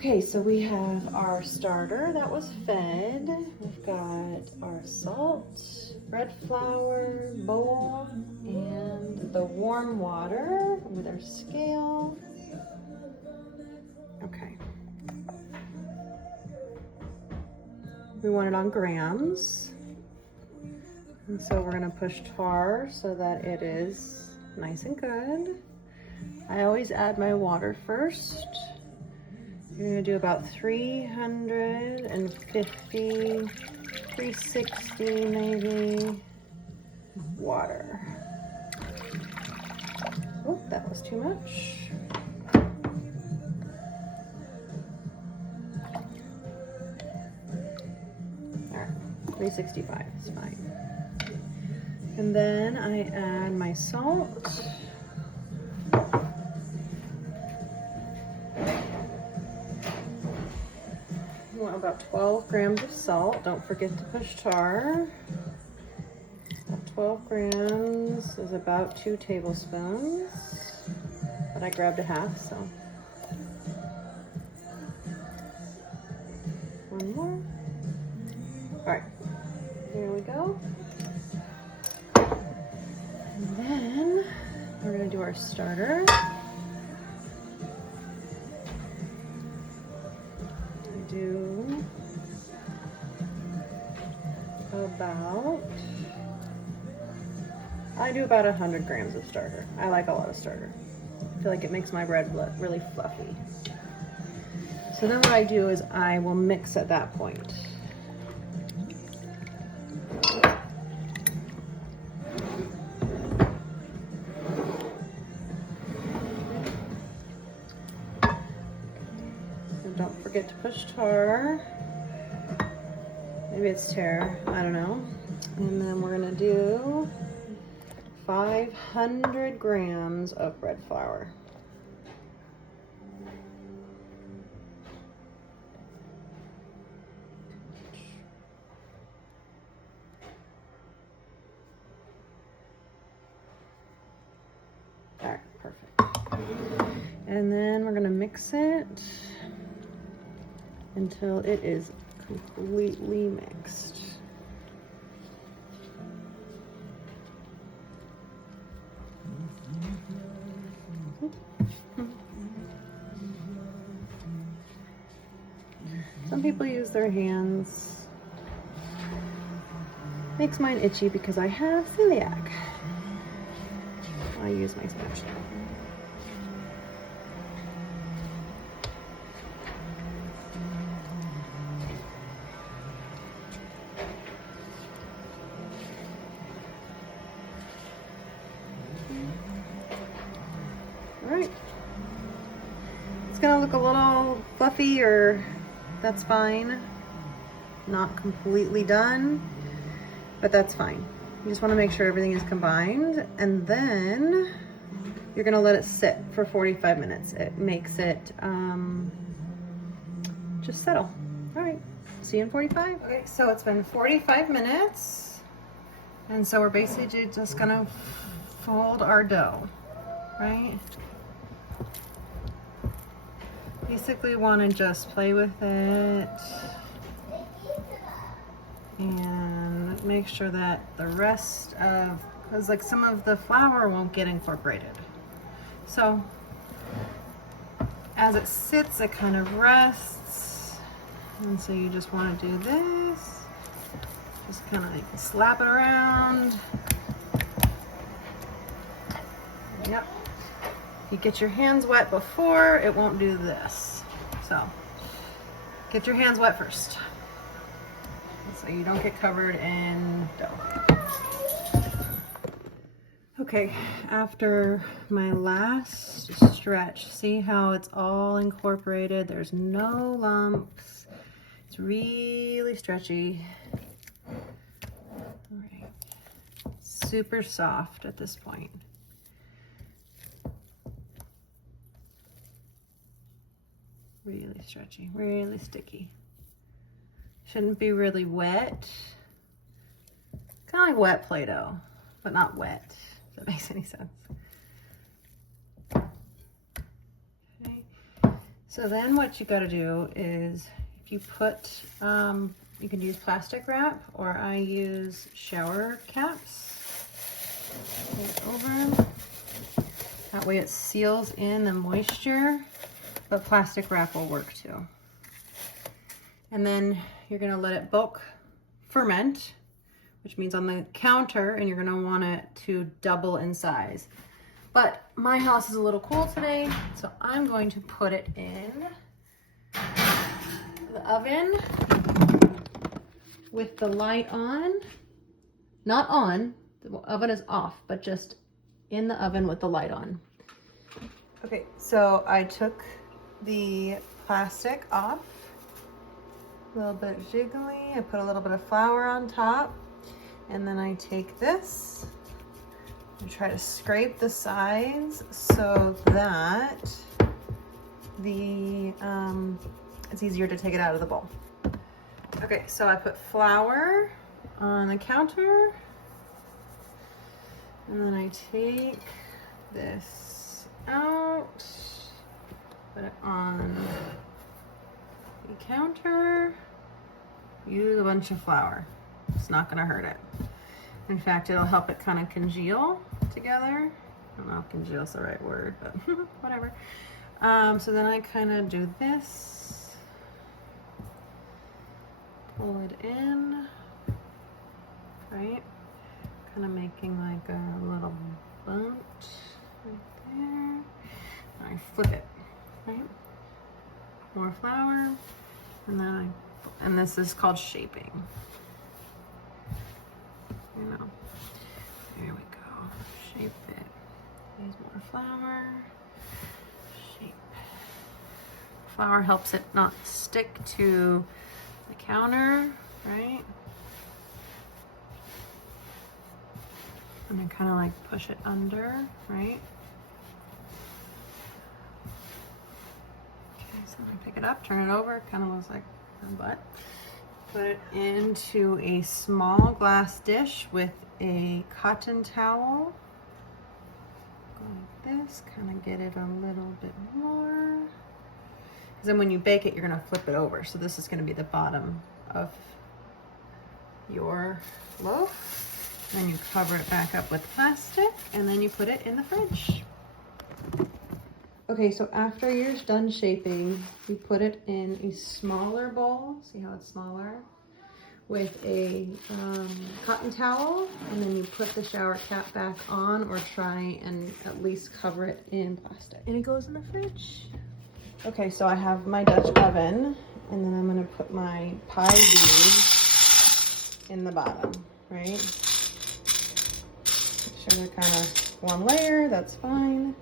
Okay, so we have our starter that was fed. We've got our salt, red flour, bowl, and the warm water with our scale. Okay. We want it on grams. And so we're gonna push tar so that it is nice and good. I always add my water first. You're gonna do about 350, 360 maybe, water. Oh, that was too much. All right, 365 is fine. And then I add my salt. You want about 12 grams of salt. Don't forget to push tar. 12 grams is about 2 tablespoons, but I grabbed a half, so. One more. All right, there we go. And then we're gonna do our starter. Do I do about 100 grams of starter. I like a lot of starter. I feel like it makes my bread really fluffy. So then what I do is I will mix at that point. So don't forget to push tar. Maybe it's tar, I don't know. And then we're gonna do 500 grams of bread flour. All right, perfect. And then we're gonna mix it until it is completely mixed. Some people use their hands. Makes mine itchy because I have celiac. I use my spatula. All right. It's gonna look a little fluffy, or that's fine. Not completely done, but that's fine. You just want to make sure everything is combined, and then you're gonna let it sit for 45 minutes. It makes it just settle. All right, see you in 45. Okay, so it's been 45 minutes, and so we're basically just gonna fold our dough, right? Basically want to just play with it and make sure that the rest of, because like some of the flour won't get incorporated. So as it sits, it kind of rests. And so you just want to do this. Just kind of like slap it around. Yep. You get your hands wet before, it won't do this. So get your hands wet first, so you don't get covered in dough. Okay, after my last stretch, see how it's all incorporated? There's no lumps. It's really stretchy. All right. Super soft at this point. Really stretchy, really sticky. Shouldn't be really wet. Kind of like wet Play-Doh, but not wet, if that makes any sense. Okay, So then what you gotta do is, if you put, you can use plastic wrap, or I use shower caps. Put it over. That way it seals in the moisture, but plastic wrap will work too. And then you're gonna let it bulk ferment, which means on the counter, and you're gonna want it to double in size. But my house is a little cool today, so I'm going to put it in the oven with the light on. Not on, the oven is off, but just in the oven with the light on. Okay, so I took the plastic off, a little bit jiggly. I put a little bit of flour on top, and then I take this and try to scrape the sides so that the it's easier to take it out of the bowl. Okay, so I put flour on the counter, and then I take this out, put it on the counter, use a bunch of flour. It's not gonna hurt it. In fact, it'll help it kind of congeal together. I don't know if congeal is the right word, but whatever. So then I kind of do this, pull it in, right? Kind of making like a little bunt right there. And I flip it, right? More flour, and then and this is called shaping. You know, there we go. Shape it. Use more flour. Shape. Flour helps it not stick to the counter, right? And then kind of like push it under, right? Okay, so I pick it up, turn it over, kind of looks like a butt. Put it into a small glass dish with a cotton towel. Go like this, kind of get it a little bit more. Because then when you bake it, you're gonna flip it over. So this is gonna be the bottom of your loaf. Then you cover it back up with plastic, and then you put it in the fridge. Okay, so after you're done shaping, you put it in a smaller bowl. See how it's smaller? With a cotton towel, and then you put the shower cap back on, or try and at least cover it in plastic. And it goes in the fridge. Okay, so I have my Dutch oven, and then I'm gonna put my pie beads in the bottom, right? Make sure they're kind of one layer, that's fine.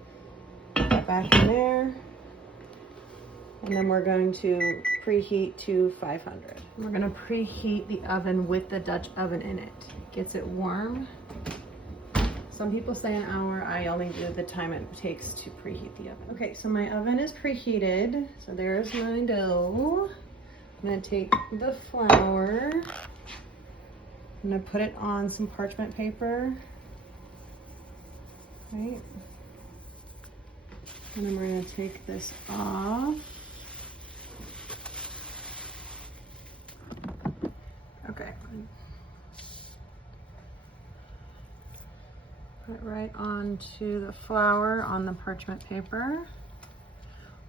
Put that back in there. And then we're going to preheat to 500. We're gonna preheat the oven with the Dutch oven in it. Gets it warm. Some people say an hour. I only do the time it takes to preheat the oven. Okay, so my oven is preheated. So there's my dough. I'm gonna take the flour. I'm gonna put it on some parchment paper. Right? And then we're gonna take this off. Okay. Put it right onto the flour on the parchment paper.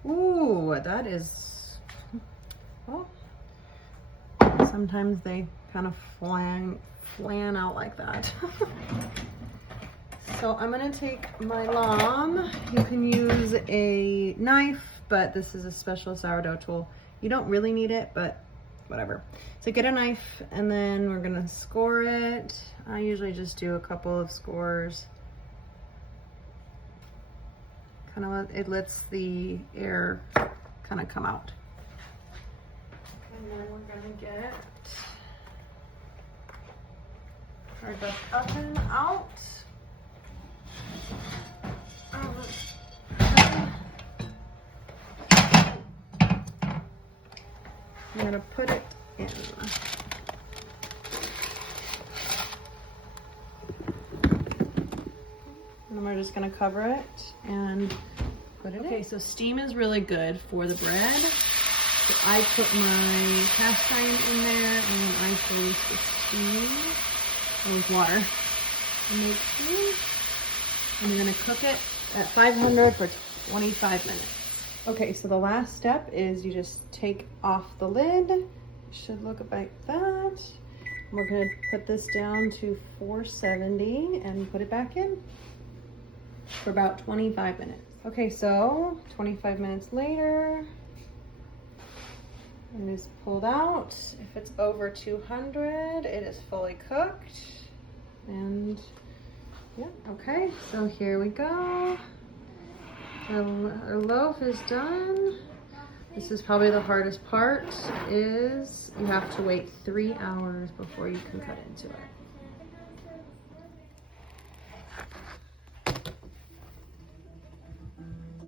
Ooh, that is, well, sometimes they kind of flan out like that. So I'm gonna take my lom. You can use a knife, but this is a special sourdough tool. You don't really need it, but whatever. So get a knife, and then we're gonna score it. I usually just do a couple of scores. Kind of, it lets the air kind of come out. And then we're gonna get our Dutch oven out. I'm gonna put it in. And then we're just gonna cover it and put it in. Okay, so steam is really good for the bread. So I put my cast iron in there and then I release the steam with water. And you're gonna cook it at 500 for 25 minutes. Okay, so the last step is you just take off the lid. It should look like that. We're gonna put this down to 470 and put it back in for about 25 minutes. Okay, so 25 minutes later, it is pulled out. If it's over 200, it is fully cooked. And yeah, okay, so here we go. Our loaf is done. This is probably the hardest part, is you have to wait 3 hours before you can cut into it.